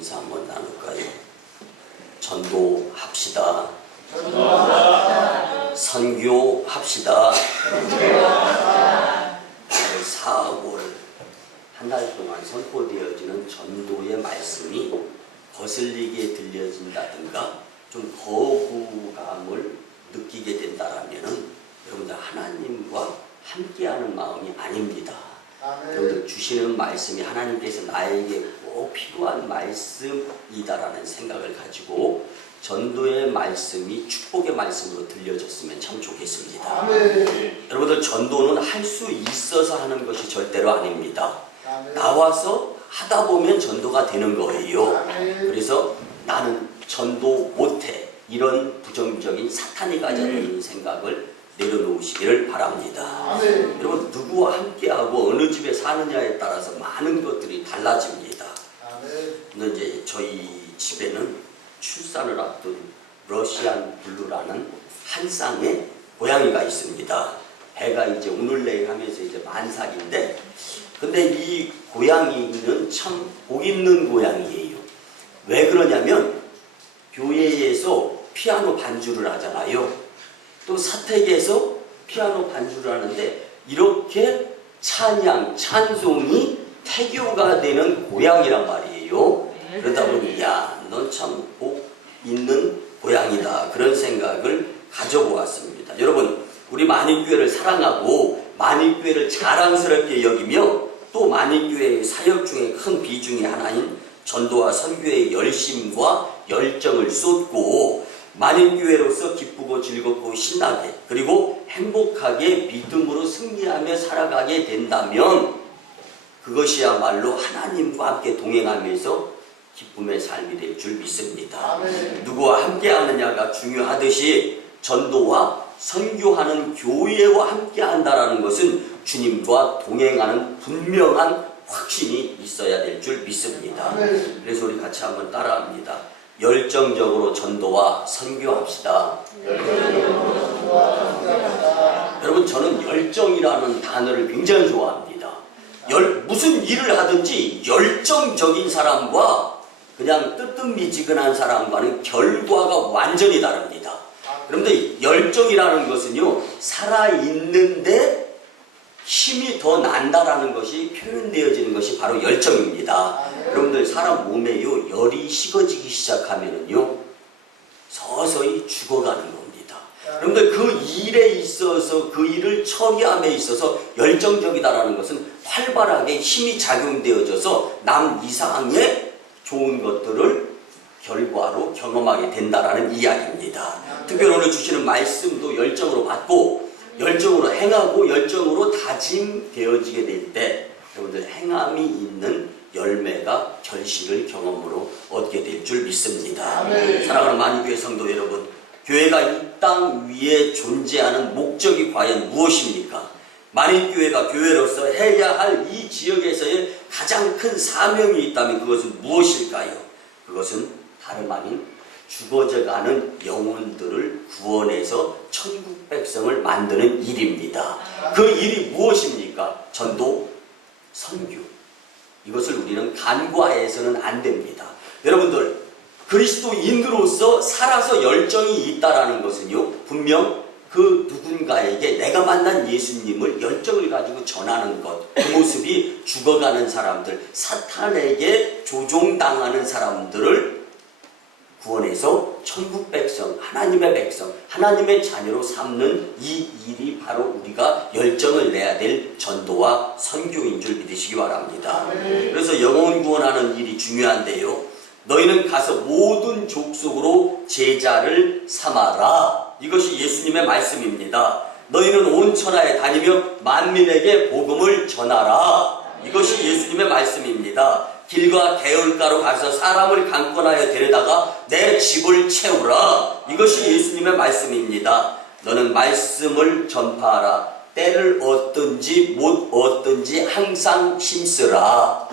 인사 한번 나눌까요? 전도합시다. 선교합시다. 4월 한 달 동안 선포되어지는 전도의 말씀이 거슬리게 들려진다든가 좀 거부감을 느끼게 된다라면은 여러분들 하나님과 함께하는 마음이 아닙니다. 여러분들 주시는 말씀이 하나님께서 나에게 꼭 필요한 말씀이다라는 생각을 가지고 전도의 말씀이 축복의 말씀으로 들려졌으면 참 좋겠습니다. 여러분들 전도는 할 수 있어서 하는 것이 절대로 아닙니다. 나와서 하다 보면 전도가 되는 거예요. 그래서 나는 전도 못해, 이런 부정적인 사탄이 가져는 생각을 내려놓으시기를 바랍니다. 여러분, 누구와 함께하고 어느 집에 사느냐에 따라서 많은 것들이 달라집니다. 근데 이제 저희 집에는 출산을 앞둔 러시안 블루라는 한 쌍의 고양이가 있습니다. 배가 이제 오늘 내일 하면서 이제 만삭인데, 근데 이 고양이는 참 복 있는 고양이에요. 왜 그러냐면 교회에서 피아노 반주를 하잖아요. 또 사택에서 피아노 반주를 하는데 이렇게 찬양, 찬송이 태교가 되는 고양이란 말이에요. 그러다 보니 야, 넌 참 복 있는 고양이다, 그런 생각을 가져보았습니다. 여러분, 우리 만인교회를 사랑하고 만인교회를 자랑스럽게 여기며 또 만인교회의 사역 중에 큰 비중의 하나인 전도와 선교의 열심과 열정을 쏟고 만인교회로서 기쁘고 즐겁고 신나게 그리고 행복하게 믿음으로 승리하며 살아가게 된다면 그것이야말로 하나님과 함께 동행하면서 기쁨의 삶이 될 줄 믿습니다. 누구와 함께 하느냐가 중요하듯이 전도와 선교하는 교회와 함께 한다는 것은 주님과 동행하는 분명한 확신이 있어야 될 줄 믿습니다. 그래서 우리 같이 한번 따라합니다. 열정적으로 전도와 선교합시다. 여러분, 저는 열정이라는 단어를 굉장히 좋아합니다. 무슨 일을 하든지 열정적인 사람과 그냥 뜨뜻미지근한 사람과는 결과가 완전히 다릅니다. 그런데 열정이라는 것은요, 살아있는데 힘이 더 난다라는 것이 표현되어지는 것이 바로 열정입니다. 여러분들, 사람 몸에요, 열이 식어지기 시작하면은요, 서서히 죽어가는 겁니다. 여러분들, 그 일에 있어서, 그 일을 처리함에 있어서 열정적이다라는 것은 활발하게 힘이 작용되어져서 남 이상의 좋은 것들을 결과로 경험하게 된다라는 이야기입니다. 특별히 오늘 주시는 말씀도 열정으로 받고 열정으로 행하고 열정으로 다짐되어지게 될 때 여러분들 행함이 있는 열매가 결실을 경험으로 얻게 될 줄 믿습니다. 사랑하는 만인교회 성도 여러분, 교회가 이 땅 위에 존재하는 목적이 과연 무엇입니까? 만인교회가 교회로서 해야 할 이 지역에서의 가장 큰 사명이 있다면 그것은 무엇일까요? 그것은 다름 아닌 죽어져가는 영혼들을 구원해서 천국 백성을 만드는 일입니다. 그 일이 무엇입니까? 전도, 선교. 이것을 우리는 간과해서는 안 됩니다. 여러분들, 그리스도인으로서 살아서 열정이 있다라는 것은요, 분명 그 누군가에게 내가 만난 예수님을 열정을 가지고 전하는 것, 그 모습이 죽어가는 사람들, 사탄에게 조종당하는 사람들을 구원해서 천국 백성, 하나님의 백성, 하나님의 자녀로 삼는 이 일이 바로 우리가 열정을 내야 될 전도와 선교인 줄 믿으시기 바랍니다. 그래서 영혼 구원하는 일이 중요한데요, 너희는 가서 모든 족속으로 제자를 삼아라. 이것이 예수님의 말씀입니다. 너희는 온 천하에 다니며 만민에게 복음을 전하라. 이것이 예수님의 말씀입니다. 길과 개울가로 가서 사람을 강권하여 데려다가 내 집을 채우라. 이것이 예수님의 말씀입니다. 너는 말씀을 전파하라. 때를 얻든지 못 얻든지 항상 힘쓰라.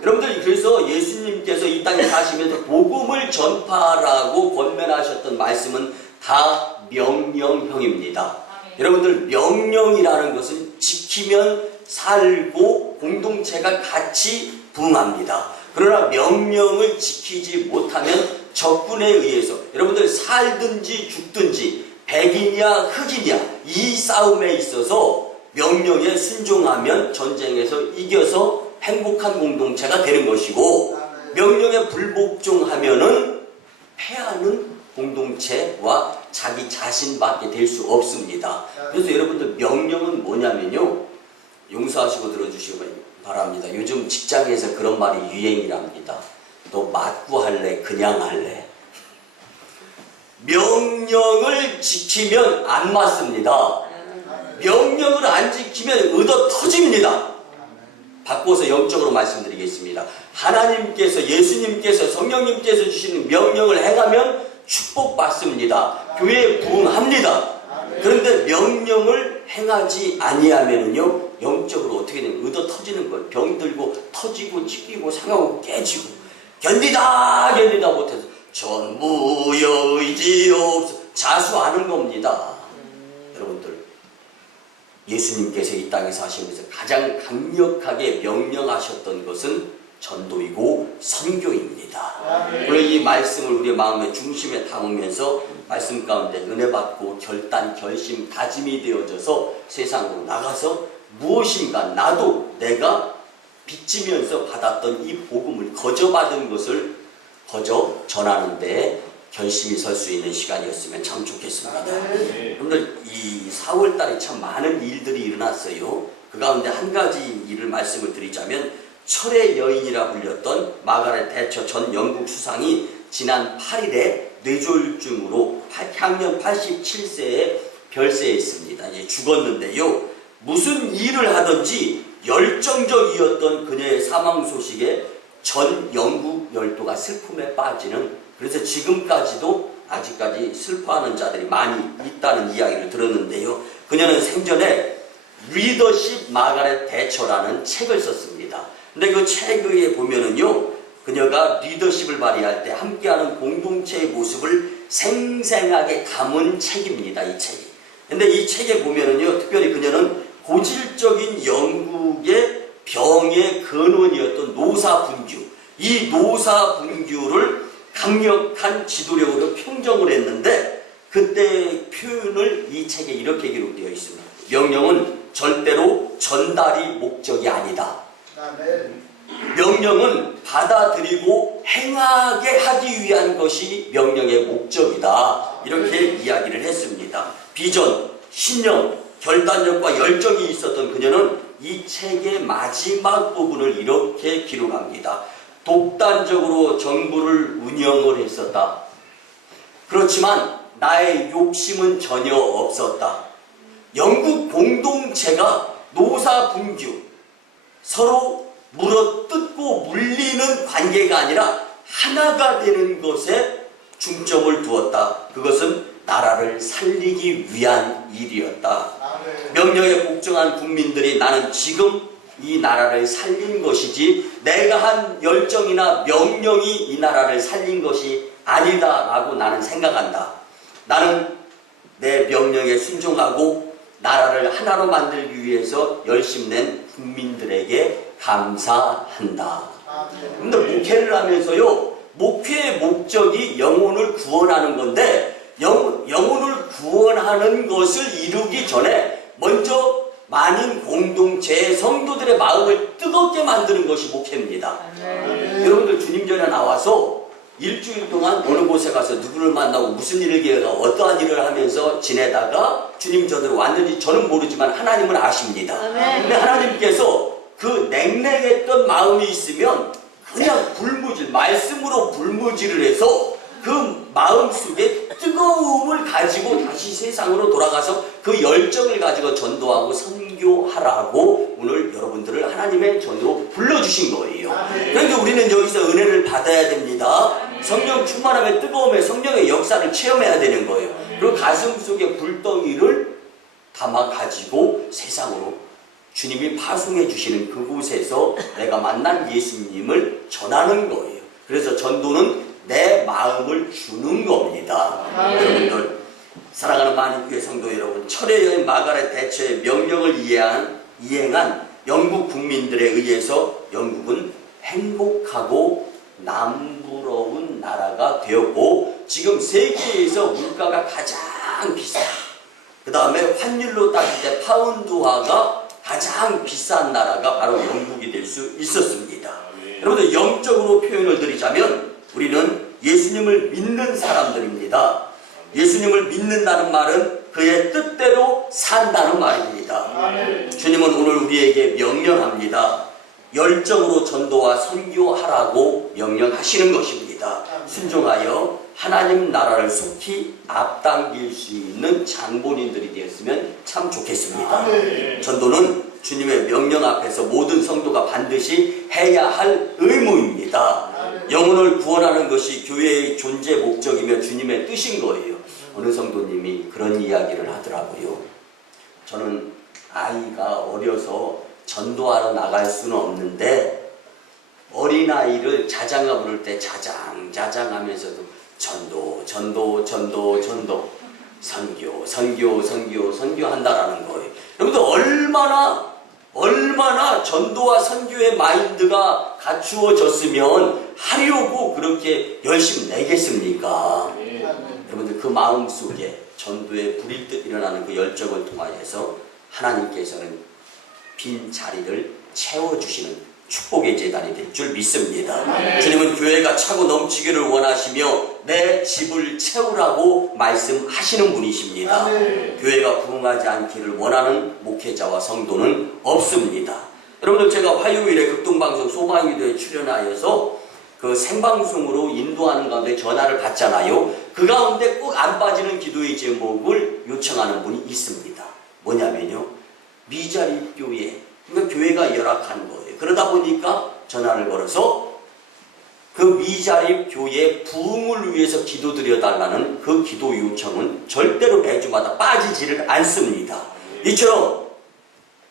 여러분들, 그래서 예수님께서 이 땅에 사시면서 복음을 전파하라고 권면하셨던 말씀은 다 명령형입니다. 여러분들, 명령이라는 것은 지키면 살고 공동체가 같이 부흥합니다. 그러나 명령을 지키지 못하면 적군에 의해서 여러분들 살든지 죽든지 백이냐 흑이냐 이 싸움에 있어서 명령에 순종하면 전쟁에서 이겨서 행복한 공동체가 되는 것이고 명령에 불복종하면은 패하는 공동체와 자기 자신밖에 될 수 없습니다. 그래서 여러분들 명령은 뭐냐면요, 용서하시고 들어주시기 바랍니다. 요즘 직장에서 그런 말이 유행이랍니다. 너 맞고 할래 그냥 할래? 명령을 지키면 안 맞습니다. 명령을 안 지키면 의도 터집니다. 바꿔서 영적으로 말씀드리겠습니다. 하나님께서, 예수님께서, 성령님께서 주시는 명령을 행하면 축복받습니다. 교회에 부응합니다. 그런데 명령을 행하지 아니하면요 영적으로 어떻게 되면 의도 터지는 거예요. 병 들고 터지고 찢기고 상하고 깨지고 견디다 못해서 전무여 의지없어 자수하는 겁니다. 여러분들, 예수님께서 이 땅에서 하시면서 가장 강력하게 명령하셨던 것은 전도이고 선교입니다. 물론 이 말씀을 우리의 마음의 중심에 담으면서 말씀 가운데 은혜 받고 결단, 결심, 다짐이 되어져서 세상으로 나가서 무엇인가 나도 내가 빚지면서 받았던 이 복음을 거저받은 것을 거저 전하는 데 결심이 설 수 있는 시간이었으면 참 좋겠습니다. 여러분들, 이 4월달에 참 많은 일들이 일어났어요. 그 가운데 한 가지 일을 말씀을 드리자면, 철의 여인이라 불렸던 마가렛 대처 전 영국 수상이 지난 8일에 뇌졸중으로 향년 87세에 별세했습니다. 이제 죽었는데요, 무슨 일을 하든지 열정적이었던 그녀의 사망 소식에 전 영국 열도가 슬픔에 빠지는, 그래서 지금까지도 아직까지 슬퍼하는 자들이 많이 있다는 이야기를 들었는데요. 그녀는 생전에 리더십 마가렛 대처라는 책을 썼습니다. 근데 그 책에 보면은요, 그녀가 리더십을 발휘할 때 함께하는 공동체의 모습을 생생하게 담은 책입니다, 이 책이. 근데 이 책에 보면은요, 특별히 그녀는 고질적인 영국의 병의 근원이었던 노사분규, 이 노사분규를 강력한 지도력으로 평정을 했는데, 그때 표현을 이 책에 이렇게 기록되어 있습니다. 명령은 절대로 전달이 목적이 아니다. 명령은 받아들이고 행하게 하기 위한 것이 명령의 목적이다. 이렇게 이야기를 했습니다. 비전, 신념, 결단력과 열정이 있었던 그녀는 이 책의 마지막 부분을 이렇게 기록합니다. 독단적으로 정부를 운영을 했었다. 그렇지만 나의 욕심은 전혀 없었다. 영국 공동체가 노사분규, 서로 물어뜯고 물리는 관계가 아니라 하나가 되는 것에 중점을 두었다. 그것은 나라를 살리기 위한 일이었다. 명령에 복종한 국민들이 나는 지금 이 나라를 살린 것이지 내가 한 열정이나 명령이 이 나라를 살린 것이 아니다라고 나는 생각한다. 나는 내 명령에 순종하고 나라를 하나로 만들기 위해서 열심 낸 국민들에게 감사한다. 근데 목회를 하면서요, 목회의 목적이 영혼을 구원하는 건데, 영혼을 구원하는 것을 이루기 전에 먼저 많은 공동체의 성도들의 마음을 뜨겁게 만드는 것이 목회입니다. 여러분들 주님 전에 나와서 일주일 동안 어느 곳에 가서 누구를 만나고 무슨 일을 기회가 어떠한 일을 하면서 지내다가 주님 전으로 왔는지 저는 모르지만 하나님은 아십니다. 근데 하나님께서 그 냉랭했던 마음이 있으면 그냥 불무질, 말씀으로 불무질을 해서 그 마음속에 뜨거움을 가지고 다시 세상으로 돌아가서 그 열정을 가지고 전도하고 선교하라고 오늘 여러분들을 하나님의 전으로 불러주신 거예요. 그러니까 우리는 여기서 은혜를 받아야 됩니다. 성령 충만함의 뜨거움에 성령의 역사를 체험해야 되는 거예요. 그리고 가슴 속에 불덩이를 담아 가지고 세상으로 주님이 파송해 주시는 그곳에서 내가 만난 예수님을 전하는 거예요. 그래서 전도는 내 마음을 주는 겁니다. 여러분들, 사랑하는 만인교회 성도 여러분, 철의 여인 마가렛 대처의 명령을 이행한 영국 국민들에 의해서 영국은 행복하고 남부러운 나라가 되었고, 지금 세계에서 물가가 가장 비싸. 그 다음에 환율로 따질 때 파운드화가 가장 비싼 나라가 바로 영국이 될 수 있었습니다. 여러분들, 영적으로 표현을 드리자면 우리는 예수님을 믿는 사람들입니다. 예수님을 믿는다는 말은 그의 뜻대로 산다는 말입니다. 주님은 오늘 우리에게 명령합니다. 열정으로 전도와 선교하라고 명령하시는 것입니다. 순종하여 하나님 나라를 속히 앞당길 수 있는 장본인들이 되었으면 참 좋겠습니다. 전도는 주님의 명령 앞에서 모든 성도가 반드시 해야 할 의무입니다. 영혼을 구원하는 것이 교회의 존재 목적이며 주님의 뜻인 거예요. 어느 성도님이 그런 이야기를 하더라고요. 저는 아이가 어려서 전도하러 나갈 수는 없는데 어린아이를 자장가 부를 때 자장 하면서도 전도 선교 한다라는 거예요. 여러분들, 얼마나 전도와 선교의 마인드가 갖추어졌으면 하려고 그렇게 열심히 내겠습니까? 여러분들, 그 마음속에 전도의 불일 듯 일어나는 그 열정을 통하여서 하나님께서는 빈 자리를 채워주시는 축복의 재단이 될 줄 믿습니다. 주님은 교회가 차고 넘치기를 원하시며 내 집을 채우라고 말씀하시는 분이십니다. 교회가 부흥하지 않기를 원하는 목회자와 성도는 없습니다. 여러분들, 제가 화요일에 극동방송 소망기도에 출연하여서 그 생방송으로 인도하는 가운데 전화를 받잖아요. 그 가운데 꼭 안 빠지는 기도의 제목을 요청하는 분이 있습니다. 뭐냐면요, 미자립교회, 그러니까 교회가 열악한 거예요. 그러다 보니까 전화를 걸어서 그 미자립 교회 부흥을 위해서 기도드려달라는 그 기도 요청은 절대로 매주마다 빠지지를 않습니다. 이처럼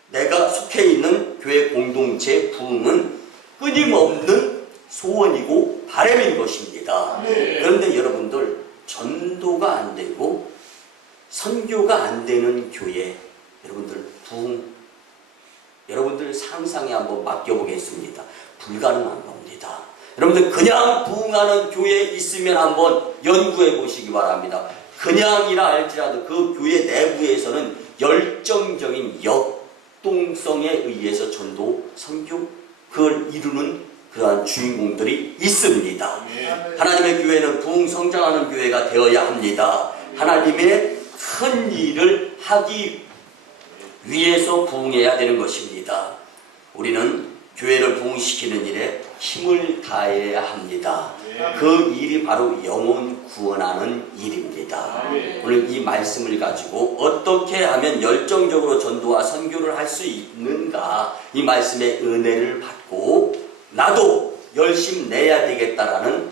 내가 속해 있는 교회 공동체 부흥은 끊임없는 소원이고 바람인 것입니다. 그런데 여러분들, 전도가 안 되고 선교가 안 되는 교회, 여러분들 부흥, 여러분들 상상에 한번 맡겨보겠습니다. 불가능한 겁니다. 여러분들, 그냥 부흥하는 교회에 있으면 한번 연구해 보시기 바랍니다. 그냥이라 할지라도 그 교회 내부에서는 열정적인 역동성에 의해서 전도, 선교, 그걸 이루는 그러한 주인공들이 있습니다. 하나님의 교회는 부흥 성장하는 교회가 되어야 합니다. 하나님의 큰 일을 하기 위해서 부흥해야 되는 것입니다. 우리는 교회를 부흥시키는 일에 힘을 다해야 합니다. 그 일이 바로 영혼 구원하는 일입니다. 오늘 이 말씀을 가지고 어떻게 하면 열정적으로 전도와 선교를 할 수 있는가, 이 말씀의 은혜를 받고 나도 열심히 내야 되겠다라는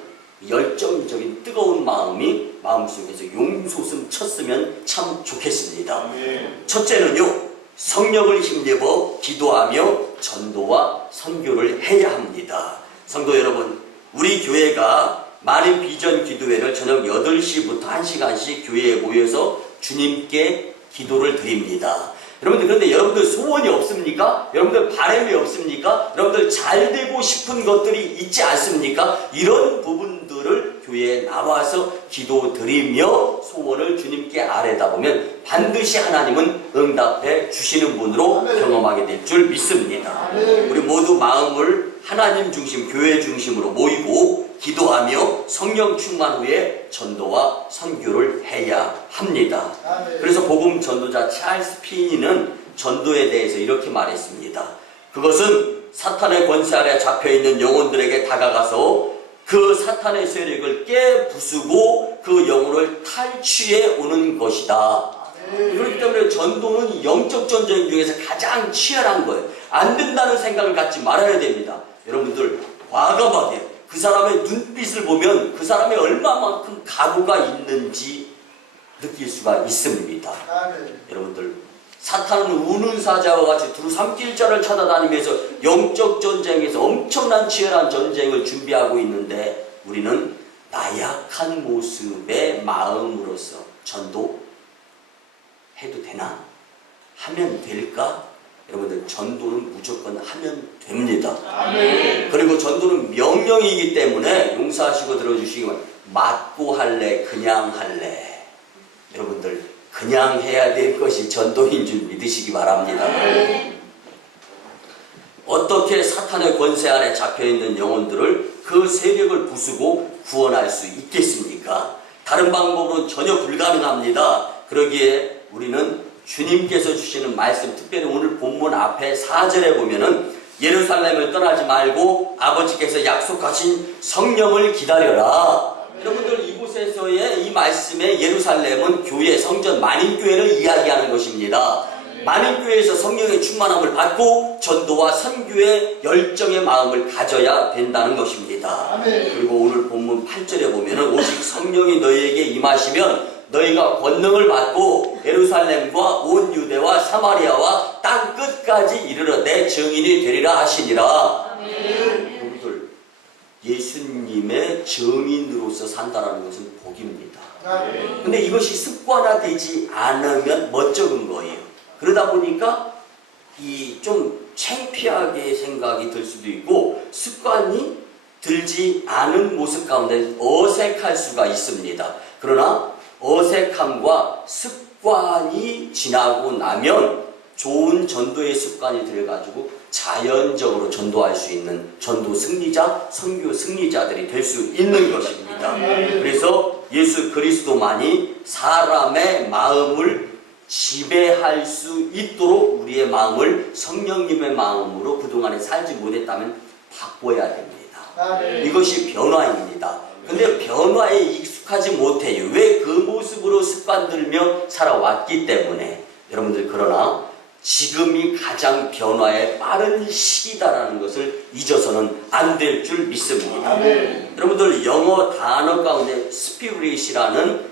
열정적인 뜨거운 마음이 마음속에서 용솟음 쳤으면 참 좋겠습니다. 첫째는요, 성령을 힘입어 기도하며 전도와 선교를 해야 합니다. 성도 여러분, 우리 교회가 많은 비전 기도회를 저녁 8시부터 1시간씩 교회에 모여서 주님께 기도를 드립니다. 여러분들, 그런데 여러분들 소원이 없습니까? 여러분들 바람이 없습니까? 여러분들 잘 되고 싶은 것들이 있지 않습니까? 이런 부분들을 교회에 나와서 기도 드리며 소원을 주님께 아뢰다 보면 반드시 하나님은 응답해 주시는 분으로 경험하게 될 줄 믿습니다. 우리 모두 마음을 하나님 중심, 교회 중심으로 모이고 기도하며 성령 충만 후에 전도와 선교를 해야 합니다. 그래서 복음 전도자 찰스 피니는 전도에 대해서 이렇게 말했습니다. 그것은 사탄의 권세 아래 잡혀있는 영혼들에게 다가가서 그 사탄의 세력을 깨부수고 그 영혼을 탈취해 오는 것이다. 그렇기 때문에 전도는 영적 전쟁 중에서 가장 치열한 거예요. 안 된다는 생각을 갖지 말아야 됩니다. 여러분들, 과감하게 그 사람의 눈빛을 보면 그 사람이 얼마만큼 각오가 있는지 느낄 수가 있습니다. 여러분들, 사탄은 우는 사자와 같이 두루 삼킬 자를 찾아다니면서 영적 전쟁에서 엄청난 치열한 전쟁을 준비하고 있는데 우리는 나약한 모습의 마음으로서 전도 해도 되나? 하면 될까? 여러분들 전도는 무조건 하면 됩니다. 아멘. 그리고 전도는 명령이기 때문에 용서하시고 들어주시기 바랍니다. 맞고 할래, 그냥 할래. 여러분들 그냥 해야 될 것이 전도인 줄 믿으시기 바랍니다. 어떻게 사탄의 권세 안에 잡혀있는 영혼들을 그 세력을 부수고 구원할 수 있겠습니까? 다른 방법은 전혀 불가능합니다. 그러기에 우리는 주님께서 주시는 말씀, 특별히 오늘 본문 앞에 4절에 보면은 예루살렘을 떠나지 말고 아버지께서 약속하신 성령을 기다려라. 여러분들 이곳에서의 이 말씀의 예루살렘은 교회, 성전, 만인교회를 이야기하는 것입니다. 만인교회에서 성령의 충만함을 받고 전도와 선교의 열정의 마음을 가져야 된다는 것입니다. 그리고 오늘 본문 8절에 보면은 오직 성령이 너희에게 임하시면 너희가 권능을 받고 예루살렘과 온 유대와 사마리아와 땅 끝까지 이르러 내 증인이 되리라 하시니라. 여러분들 예수님의 증인으로서 산다라는 것은 복입니다. 근데 이것이 습관화되지 않으면 멋쩍은 거예요. 그러다 보니까 이 좀 창피하게 생각이 들 수도 있고 습관이 들지 않은 모습 가운데 어색할 수가 있습니다. 그러나 어색함과 습관이 지나고 나면 좋은 전도의 습관이 들어가지고 자연적으로 전도할 수 있는 전도 승리자, 선교 승리자들이 될 수 있는 것입니다. 그래서 예수 그리스도만이 사람의 마음을 지배할 수 있도록 우리의 마음을 성령님의 마음으로 그동안에 살지 못했다면 바꿔야 됩니다. 이것이 변화입니다. 근데 변화에 익숙하지 못해요. 왜? 그 모습으로 습관들며 살아왔기 때문에. 여러분들 그러나 지금이 가장 변화에 빠른 시기다라는 것을 잊어서는 안 될 줄 믿습니다. 여러분들 영어 단어 가운데 스피릿이라는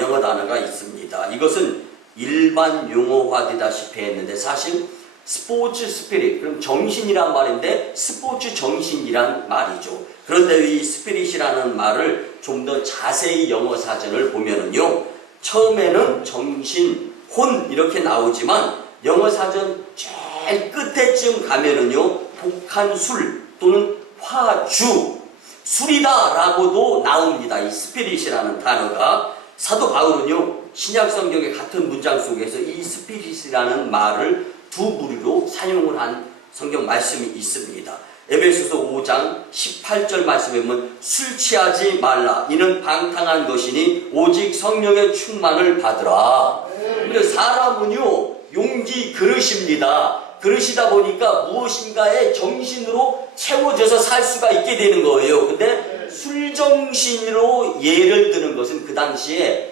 영어 단어가 있습니다. 이것은 일반 용어화되다시피 했는데 사실 스포츠 스피릿, 그럼 정신이란 말인데 스포츠 정신이란 말이죠. 그런데 이 스피릿이라는 말을 좀 더 자세히 영어 사전을 보면은요, 처음에는 정신, 혼 이렇게 나오지만 영어 사전 제일 끝에쯤 가면은요, 독한 술 또는 화주, 술이다 라고도 나옵니다. 이 스피릿이라는 단어가. 사도 바울은요, 신약 성경의 같은 문장 속에서 이 스피릿이라는 말을 두 부류로 사용을 한 성경 말씀이 있습니다. 에베소서 5장 18절 말씀에 보면 술 취하지 말라. 이는 방탕한 것이니 오직 성령의 충만을 받으라. 근데 사람은요, 용기 그릇입니다. 그릇이다 보니까 무엇인가에 정신으로 채워져서 살 수가 있게 되는 거예요. 근데 술정신으로 예를 드는 것은 그 당시에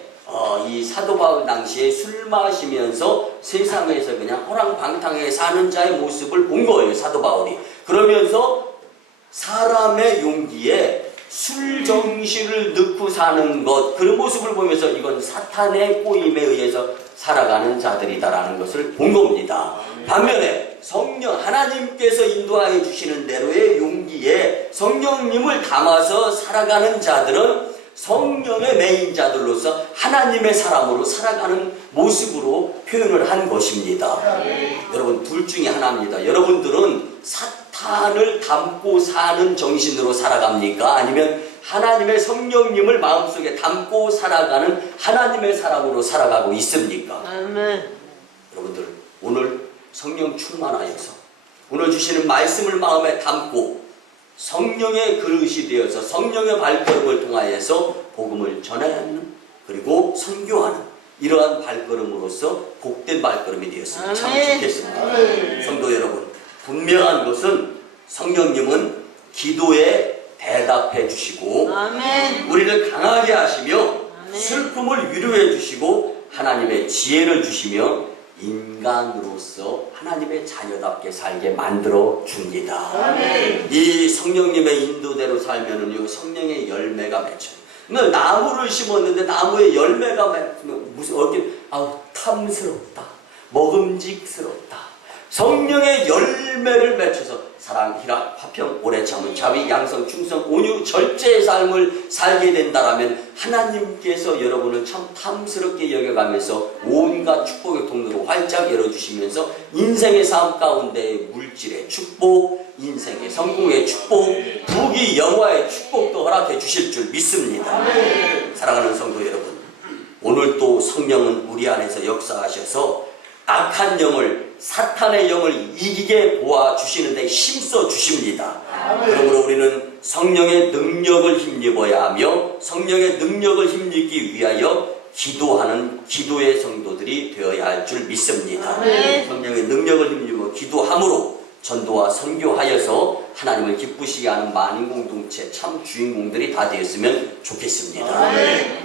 이 사도 바울 당시에 술 마시면서 세상에서 그냥 호랑방탕하게 사는 자의 모습을 본 거예요, 사도 바울이. 그러면서 사람의 용기에 술 정신을 넣고 사는 것, 그런 모습을 보면서 이건 사탄의 꼬임에 의해서 살아가는 자들이다라는 것을 본 겁니다. 반면에 성령, 하나님께서 인도하여 주시는 대로의 용기에 성령님을 담아서 살아가는 자들은 성령의 메인자들로서 하나님의 사람으로 살아가는 모습으로 표현을 한 것입니다. 여러분, 둘 중에 하나입니다. 여러분들은 사탄을 담고 사는 정신으로 살아갑니까? 아니면 하나님의 성령님을 마음속에 담고 살아가는 하나님의 사람으로 살아가고 있습니까? 아멘. 여러분들, 오늘 성령 충만하여서 오늘 주시는 말씀을 마음에 담고 성령의 그릇이 되어서 성령의 발걸음을 통하여서 복음을 전하는, 그리고 선교하는 이러한 발걸음으로서 복된 발걸음이 되었으면 참 좋겠습니다. 성도 여러분, 분명한 것은 성령님은 기도에 대답해 주시고 우리를 강하게 하시며 슬픔을 위로해 주시고 하나님의 지혜를 주시며 인간으로서 하나님의 자녀답게 살게 만들어 줍니다. 이 성령님의 인도대로 살면은요, 성령의 열매가 맺혀요. 나무를 심었는데 나무에 열매가 맺으면 무슨 어떻게 탐스럽다, 먹음직스럽다. 성령의 열매를 맺혀서 사랑, 희락, 화평, 오래 참은 자비, 양성, 충성, 온유, 절제의 삶을 살게 된다라면 하나님께서 여러분을 참 탐스럽게 여겨가면서 온갖 축복의 통로로 활짝 열어주시면서 인생의 삶 가운데 물질의 축복, 인생의 성공의 축복, 부귀 영화의 축복도 허락해 주실 줄 믿습니다. 사랑하는 성도 여러분, 오늘 또 성령은 우리 안에서 역사하셔서 악한 영을, 사탄의 영을 이기게 도와주시는데 힘써 주십니다. 그러므로 우리는 성령의 능력을 힘입어야 하며 성령의 능력을 힘입기 위하여 기도하는 기도의 성도들이 되어야 할 줄 믿습니다. 성령의 능력을 힘입어 기도함으로 전도와 선교하여서 하나님을 기쁘시게 하는 만인공동체 참 주인공들이 다 되었으면 좋겠습니다.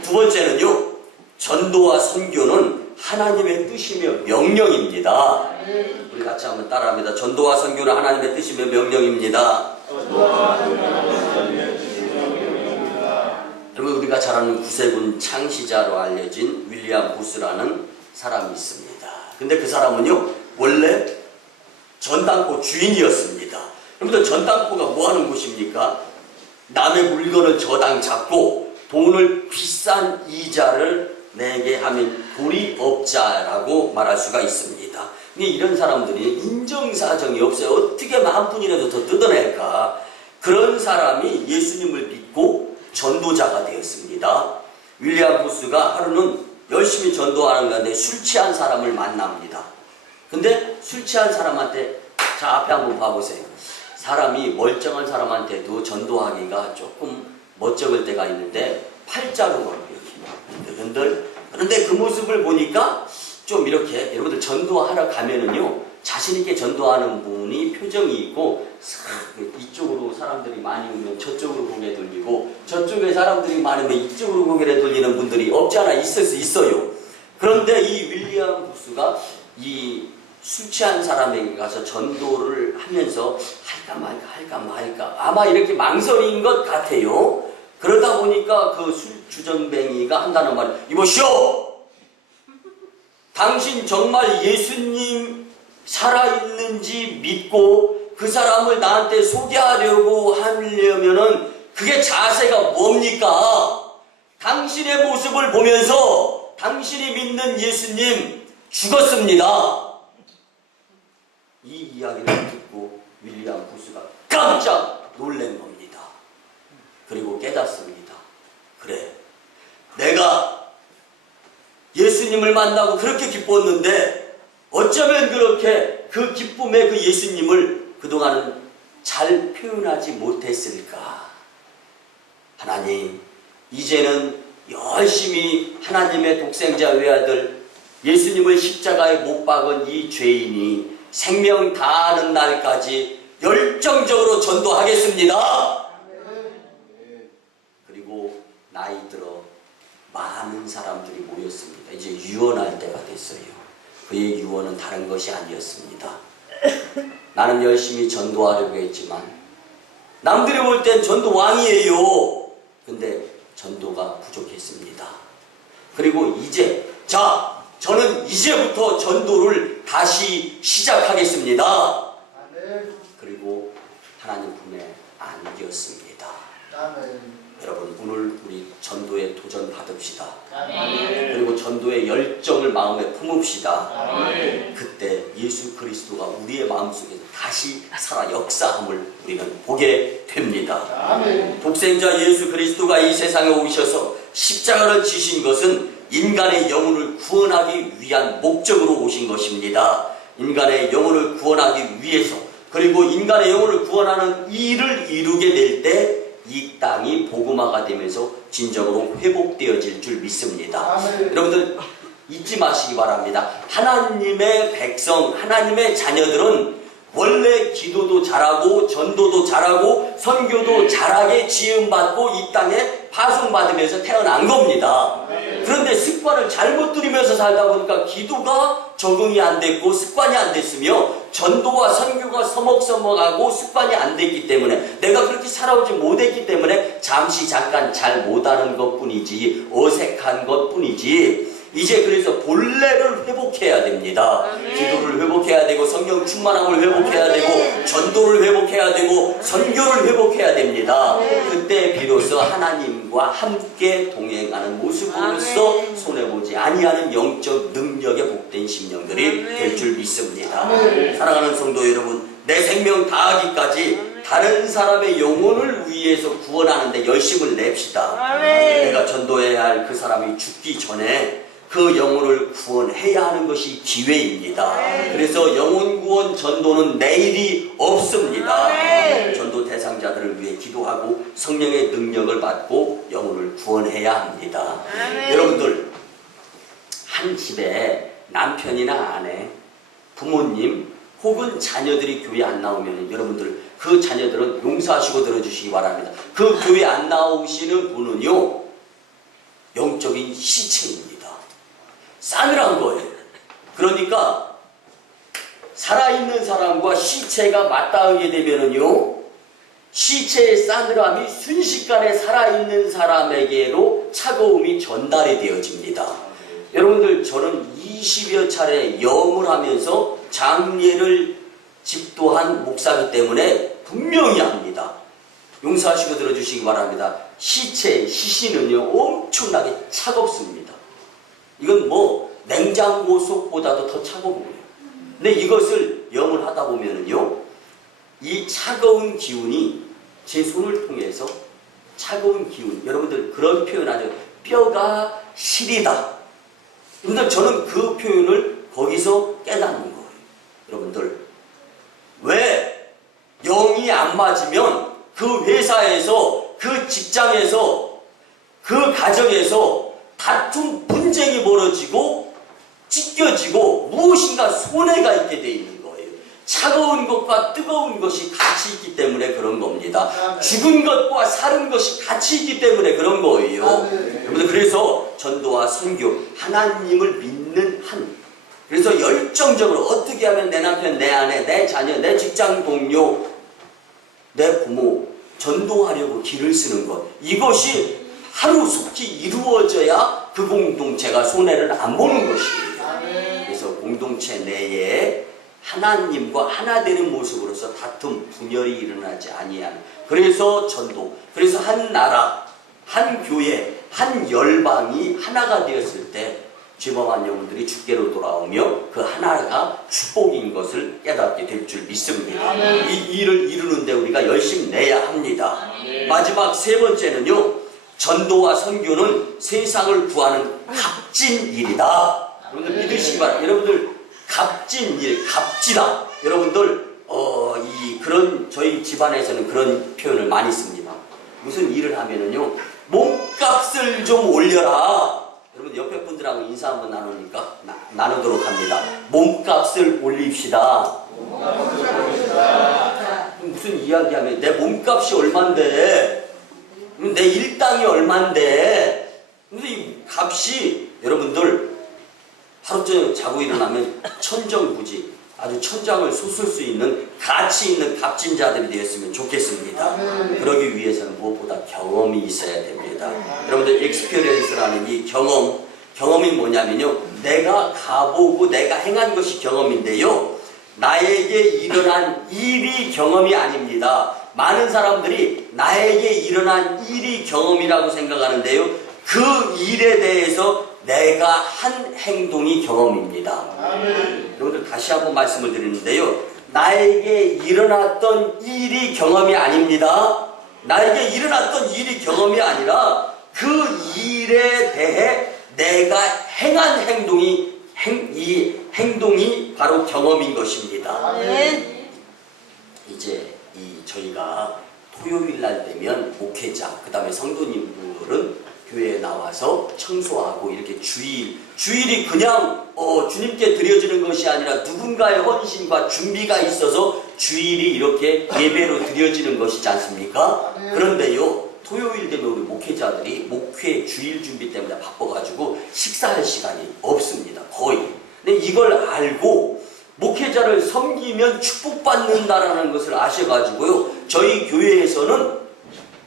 두 번째는요, 전도와 선교는 하나님의 뜻이며 명령입니다. 우리 같이 한번 따라합니다. 전도와 선교는 하나님의 뜻이며 명령입니다. 여러분, 우리가 잘 아는 구세군 창시자로 알려진 윌리엄 부스라는 사람이 있습니다. 근데 그 사람은요, 원래 전당포 주인이었습니다. 여러분들, 전당포가 뭐 하는 곳입니까? 남의 물건을 저당 잡고 돈을 비싼 이자를 내게 하면 도리업자라고 말할 수가 있습니다. 근데 이런 사람들이 인정사정이 없어요. 어떻게 만 푼이라도 더 뜯어낼까? 그런 사람이 예수님을 믿고 전도자가 되었습니다. 윌리엄 부스가 하루는 열심히 전도하는 가운데 술 취한 사람을 만납니다. 근데 술 취한 사람한테, 자, 앞에 한번 봐보세요. 사람이 멀쩡한 사람한테도 전도하기가 조금 멋쩍을 때가 있는데 팔자로 걸어요. 흔들. 그런데 그 모습을 보니까 좀 이렇게, 여러분들 전도하러 가면은요, 자신있게 전도하는 분이 표정이 있고, 이쪽으로 사람들이 많이 오면 저쪽으로 고개 돌리고, 저쪽에 사람들이 많으면 이쪽으로 고개를 돌리는 분들이 없지 않아 있을 수 있어요. 그런데 이 윌리엄 부스가 이 술 취한 사람에게 가서 전도를 하면서 할까 말까 아마 이렇게 망설인 것 같아요. 그러다 보니까 그 술 주정뱅이가 한다는 말이, 이보시오! 당신 정말 예수님 살아있는지 믿고 그 사람을 나한테 소개하려고 하려면은 그게 자세가 뭡니까? 당신의 모습을 보면서 당신이 믿는 예수님 죽었습니다. 이 이야기를 듣고 윌리엄 부스가 깜짝 놀란 겁니다. 그리고 깨닫습니다. 그래, 내가 예수님을 만나고 그렇게 기뻤는데 어쩌면 그렇게 그 기쁨의 그 예수님을 그동안은 잘 표현하지 못했을까? 하나님, 이제는 열심히 하나님의 독생자 외아들 예수님을 십자가에 못 박은 이 죄인이 생명 다하는 날까지 열정적으로 전도하겠습니다. 그리고 나이 들어 많은 사람들이 모였습니다. 이제 유언할 때가 됐어요. 그의 유언은 다른 것이 아니었습니다. 나는 열심히 전도하려고 했지만 남들이 볼 땐 전도 왕이에요. 근데 전도가 부족했습니다. 그리고 이제, 자, 저는 이제부터 전도를 다시 시작하겠습니다. 그리고 하나님 품에 안겼습니다. 여러분, 오늘 우리 전도에 도전 받읍시다. 그리고 전도의 열정을 마음에 품읍시다. 그때 예수 그리스도가 우리의 마음속에 다시 살아 역사함을 우리는 보게 됩니다. 독생자 예수 그리스도가 이 세상에 오셔서 십자가를 지신 것은 인간의 영혼을 구원하기 위한 목적으로 오신 것입니다. 인간의 영혼을 구원하기 위해서, 그리고 인간의 영혼을 구원하는 일을 이루게 될 때 이 땅이 복음화가 되면서 진정으로 회복되어질 줄 믿습니다. 여러분들 잊지 마시기 바랍니다. 하나님의 백성, 하나님의 자녀들은 원래 기도도 잘하고 전도도 잘하고 선교도 잘하게 지음받고 이 땅에 파송받으면서 태어난 겁니다. 그런데 습관을 잘못 들이면서 살다 보니까 기도가 적응이 안 됐고 습관이 안 됐으며 전도와 선교가 서먹서먹하고 습관이 안 됐기 때문에, 내가 그렇게 살아오지 못했기 때문에 잠시 잠깐 잘 못하는 것뿐이지, 어색한 것뿐이지, 이제 그래서 본래를 회복해야 됩니다. 기도를 회복해야 되고 성령 충만함을 회복해야 되고 전도를 회복해야 되고 선교를 회복해야 됩니다. 그때 비로소 하나님과 함께 동행하는 모습으로서 손해보지 아니하는 영적 능력에 복된 심령들이 될 줄 믿습니다. 사랑하는 성도 여러분, 내 생명 다하기까지 다른 사람의 영혼을 위해서 구원하는데 열심을 냅시다. 내가 전도해야 할 그 사람이 죽기 전에 그 영혼을 구원해야 하는 것이 기회입니다. 그래서 영혼 구원 전도는 내일이 없습니다. 전도 대상자들을 위해 기도하고 성령의 능력을 받고 영혼을 구원해야 합니다. 여러분들, 한 집에 남편이나 아내, 부모님 혹은 자녀들이 교회 안 나오면 여러분들 그 자녀들은 용서하시고 들어주시기 바랍니다. 그 교회 안 나오시는 분은요, 영적인 시체입니다. 싸늘한 거예요. 그러니까 살아있는 사람과 시체가 맞닿게 되면은요, 시체의 싸늘함이 순식간에 살아있는 사람에게로 차가움이 전달이 되어집니다. 여러분들, 저는 20여 차례 염을 하면서 장례를 집도한 목사이기 때문에 분명히 압니다. 용서하시고 들어주시기 바랍니다. 시신은요 엄청나게 차갑습니다. 이건 뭐 냉장고 속보다도 더 차가워요. 근데 이것을 염을 하다 보면은요, 이 차가운 기운이 제 손을 통해서 차가운 기운, 여러분들 그런 표현하죠. 뼈가 시리다. 근데 저는 그 표현을 거기서 깨닫는 거예요. 여러분들, 왜 영이 안 맞으면 그 회사에서, 그 직장에서, 그 가정에서 다툼, 분쟁이 벌어지고 찢겨지고 무엇인가 손해가 있게 돼 있는 거예요. 차가운 것과 뜨거운 것이 같이 있기 때문에 그런 겁니다. 죽은 것과 사는 것이 같이 있기 때문에 그런 거예요. 여러분들, 그래서 전도와 선교, 하나님을 믿는 한, 그래서 열정적으로 어떻게 하면 내 남편, 내 아내, 내 자녀, 내 직장 동료, 내 부모 전도하려고 길을 쓰는 것, 이것이 하루속히 이루어져야 그 공동체가 손해를 안 보는 것이에요. 그래서 공동체 내에 하나님과 하나 되는 모습으로서 다툼, 분열이 일어나지 아니하는, 그래서 전도, 그래서 한 나라, 한 교회, 한 열방이 하나가 되었을 때 죄범한 영혼들이 주께로 돌아오며 그 하나가 축복인 것을 깨닫게 될 줄 믿습니다. 이 일을 이루는데 우리가 열심히 내야 합니다. 마지막 세 번째는요, 전도와 선교는 세상을 구하는 값진 일이다. 여러분들 믿으시기 바랍니다. 여러분들, 값진 일, 값지다. 여러분들, 그런, 저희 집안에서는 그런 표현을 많이 씁니다. 무슨 일을 하면은요, 몸값을 좀 올려라. 여러분, 옆에 분들하고 인사 한번 나누니까 나누도록 합니다. 몸값을 올립시다. 무슨 이야기하면 내 몸값이 얼만데, 내 일당이 얼만데, 근데 이 값이 여러분들 하루 종일 자고 일어나면 천정부지, 아주 천장을 솟을 수 있는 가치 있는 값진 자들이 되었으면 좋겠습니다. 그러기 위해서는 무엇보다 경험이 있어야 됩니다. 여러분들, 익스피리언스라는 이 경험이 뭐냐면요, 내가 가보고 내가 행한 것이 경험인데요, 나에게 일어난 일이 경험이 아닙니다. 많은 사람들이 나에게 일어난 일이 경험이라고 생각하는데요, 그 일에 대해서 내가 한 행동이 경험입니다. 여러분들, 다시 한번 말씀을 드리는데요, 나에게 일어났던 일이 경험이 아닙니다. 나에게 일어났던 일이 경험이 아니라 그 일에 대해 내가 행한 행동이, 이 행동이 바로 경험인 것입니다. 이제 저희가 토요일 날 되면 목회자, 그 다음에 성도님들은 교회에 나와서 청소하고 이렇게 주일이 그냥 주님께 드려지는 것이 아니라 누군가의 헌신과 준비가 있어서 주일이 이렇게 예배로 드려지는 것이지 않습니까? 그런데요, 토요일 되면 우리 목회자들이 목회 주일 준비 때문에 바빠가지고 식사할 시간이 없습니다. 거의. 근데 이걸 알고 목회자를 섬기면 축복받는다라는 것을 아셔가지고요, 저희 교회에서는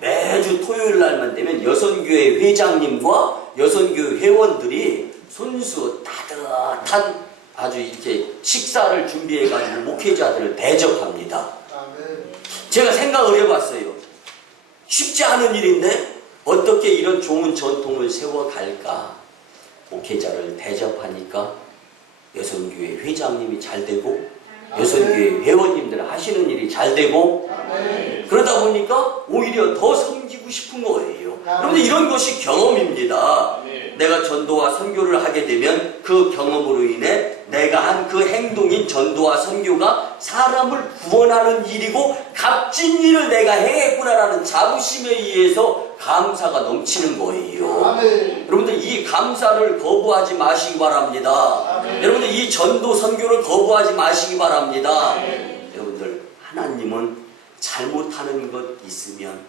매주 토요일 날만 되면 여선교회 회장님과 여선교회 회원들이 손수 따뜻한 아주 이렇게 식사를 준비해가지고 목회자들을 대접합니다. 제가 생각을 해봤어요. 쉽지 않은 일인데 어떻게 이런 좋은 전통을 세워갈까? 목회자를 대접하니까 여선교회 회장님이 잘 되고 여선교회 회원님들 하시는 일이 잘 되고 그러다 보니까 오히려 더 섬기고 싶은 거예요. 그런데 이런 것이 경험입니다. 내가 전도와 선교를 하게 되면 그 경험으로 인해 내가 한 그 행동인 전도와 선교가 사람을 구원하는 일이고 값진 일을 내가 행했구나라는 자부심에 의해서 감사가 넘치는 거예요. 여러분들 이 감사를 거부하지 마시기 바랍니다. 여러분들 이 전도 선교를 거부하지 마시기 바랍니다. 여러분들 하나님은 잘못하는 것 있으면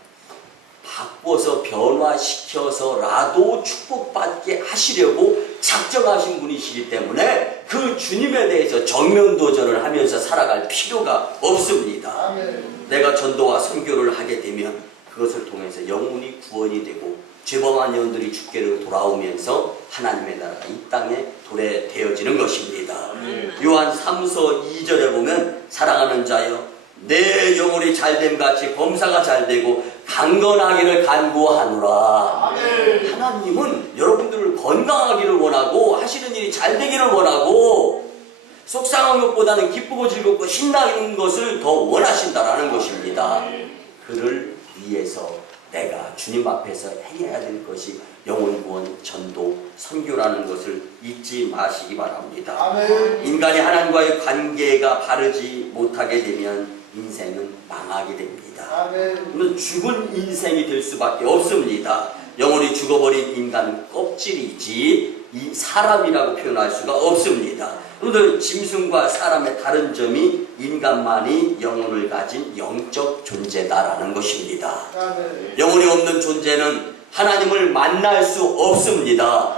바꿔서 변화시켜서라도 축복받게 하시려고 작정하신 분이시기 때문에 그 주님에 대해서 정면도전을 하면서 살아갈 필요가 없습니다. 내가 전도와 선교를 하게 되면 그것을 통해서 영혼이 구원이 되고 죄범한 영혼들이 주께로 돌아오면서 하나님의 나라가 이 땅에 도래되어지는 것입니다. 요한 3서 2절에 보면 사랑하는 자여 내 영혼이 잘됨 같이 범사가 잘되고 강건하기를 간구하노라. 하나님은 여러분들을 건강하기를 원하고 하시는 일이 잘되기를 원하고 속상한 것보다는 기쁘고 즐겁고 신나는 것을 더 원하신다라는 것입니다. 그를 위해서 내가 주님 앞에서 행해야 될 것이 영혼 구원, 전도, 선교라는 것을 잊지 마시기 바랍니다. 인간이 하나님과의 관계가 바르지 못하게 되면 인생은 망하게 됩니다. 물론 죽은 인생이 될 수밖에 없습니다. 영혼이 죽어버린 인간은 껍질이지 이 사람이라고 표현할 수가 없습니다. 그런데 짐승과 사람의 다른 점이 인간만이 영혼을 가진 영적 존재다라는 것입니다. 영혼이 없는 존재는 하나님을 만날 수 없습니다.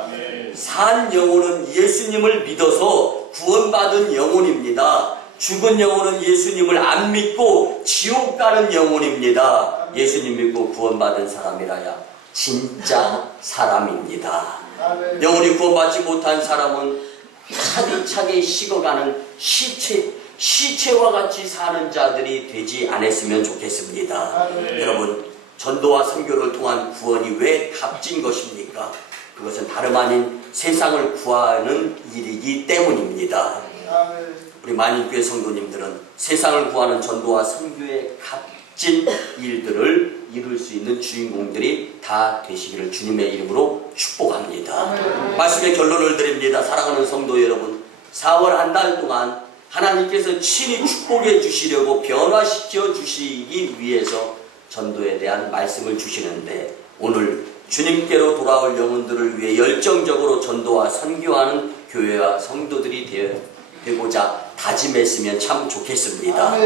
산 영혼은 예수님을 믿어서 구원받은 영혼입니다. 죽은 영혼은 예수님을 안 믿고 지옥 가는 영혼입니다. 예수님 믿고 구원받은 사람이라야 진짜 사람입니다. 영혼이 구원받지 못한 사람은 차디차게 식어가는 시체와 같이 사는 자들이 되지 않았으면 좋겠습니다. 여러분, 전도와 선교를 통한 구원이 왜 값진 것입니까? 그것은 다름 아닌 세상을 구하는 일이기 때문입니다. 우리 만인교회 성도님들은 세상을 구하는 전도와 선교의 값진 일들을 이룰 수 있는 주인공들이 다 되시기를 주님의 이름으로 축복합니다. 말씀의 결론을 드립니다. 사랑하는 성도 여러분, 4월 한 달 동안 하나님께서 친히 축복해 주시려고 변화시켜 주시기 위해서 전도에 대한 말씀을 주시는데 오늘 주님께로 돌아올 영혼들을 위해 열정적으로 전도와 선교하는 교회와 성도들이 되고자 다짐했으면 참 좋겠습니다.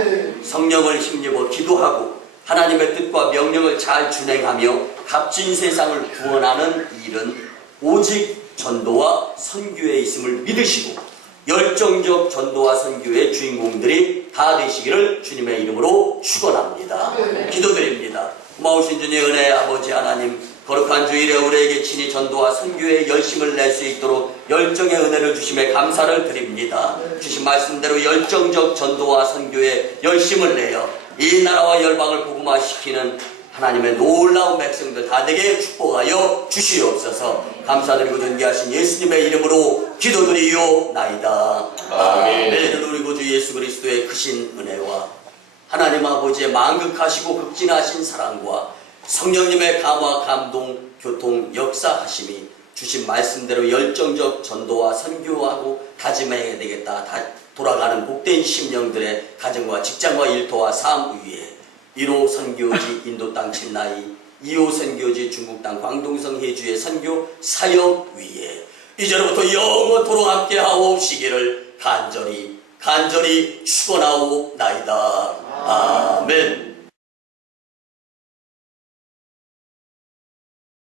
성령을 힘입어 기도하고 하나님의 뜻과 명령을 잘 준행하며 값진 세상을 구원하는 일은 오직 전도와 선교에 있음을 믿으시고 열정적 전도와 선교의 주인공들이 다 되시기를 주님의 이름으로 축원합니다. 기도드립니다. 고마우신 주님의 은혜 아버지 하나님, 거룩한 주일에 우리에게 친히 전도와 선교에 열심을 낼 수 있도록 열정의 은혜를 주심에 감사를 드립니다. 주신 말씀대로 열정적 전도와 선교에 열심을 내어 이 나라와 열방을 복음화시키는 하나님의 놀라운 백성들 다 되게 축복하여 주시옵소서. 감사드리고 존귀하신 예수님의 이름으로 기도드리오나이다. 아멘. 우리 구주 예수 그리스도의 크신 은혜와 하나님 아버지의 만극하시고 극진하신 사랑과 성령님의 감화, 감동, 교통, 역사하심이 주신 말씀대로 열정적 전도와 선교하고 다짐해야 되겠다. 돌아가는 복된 심령들의 가정과 직장과 일터와 삶 위에 1호 선교지 인도 땅 첸나이, 2호 선교지 중국 땅 광동성 해주의 선교 사역 위에 이제로부터 영원토록 함께 하옵시기를 간절히 축원하옵나이다.